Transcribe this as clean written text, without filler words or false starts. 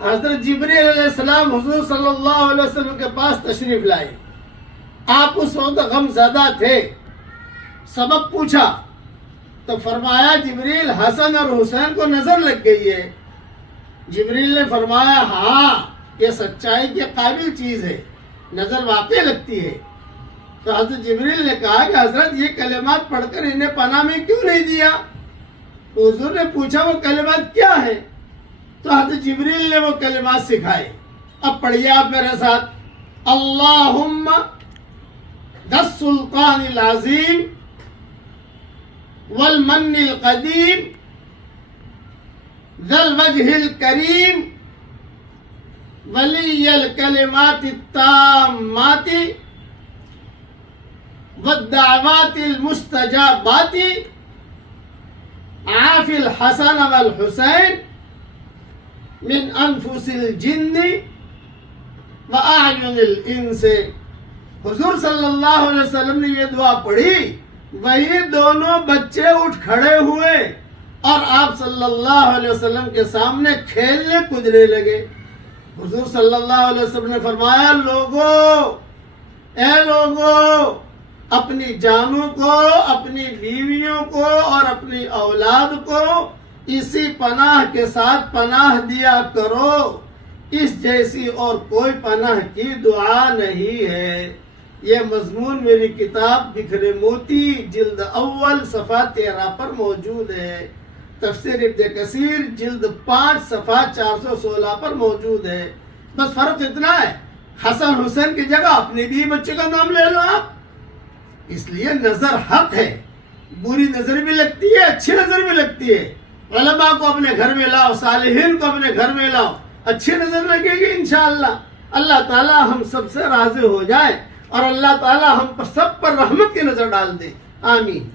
حضرت جبریل علیہ السلام حضور صلی اللہ علیہ وسلم کے پاس تشریف لائے. آپ اس وقت غم زدہ تھے. سبب پوچھا تو فرمایا جبریل حسن اور حسین کو نظر لگ گئی ہے. جبریل نے فرمایا ہاں یہ سچائی کے قابل چیز ہے، نظر واقع لگتی ہے. تو حضرت جبریل نے کہا کہ حضرت یہ کلمات پڑھ کر انہیں پناہ میں کیوں نہیں دیا؟ تو حضور نے پوچھا وہ کلمات کیا ہے؟ تو حضرت جبریل نے وہ کلمات سکھائے. اب پڑھیے آپ میرے ساتھ. اللہم ذا السلطان العظیم والمن القدیم ذا الوجہ الکریم ولی الکلمات التامات والدعوات المستجابات عافی الحسن والحسین من انفس الجن واعین الانس. حضور صلی اللہ علیہ وسلم نے یہ دعا پڑھی، وہی دونوں بچے اٹھ کھڑے ہوئے اور آپ صلی اللہ علیہ وسلم کے سامنے کھیلنے کودنے لگے. حضور صلی اللہ علیہ وسلم نے فرمایا اے لوگو اپنی جانوں کو، اپنی بیویوں کو اور اپنی اولاد کو اسی پناہ کے ساتھ پناہ دیا کرو، اس جیسی اور کوئی پناہ کی دعا نہیں ہے. یہ مضمون میری کتاب بکھرے موتی جلد اول صفحہ 13 پر موجود ہے. تفسیر ابن کثیر جلد 5 صفحہ 416 پر موجود ہے. بس فرق اتنا ہے، حسن حسین کی جگہ اپنے بھی بچے کا نام لے لو آپ. اس لیے نظر حق ہے، بری نظر بھی لگتی ہے، اچھی نظر بھی لگتی ہے. علماء کو اپنے گھر میں لاؤ، صالحین کو اپنے گھر میں لاؤ، اچھی نظر لگے گی انشاءاللہ. اللہ تعالی ہم سب سے راضی ہو جائے اور اللہ تعالی ہم پر سب پر رحمت کی نظر ڈال دے. آمین.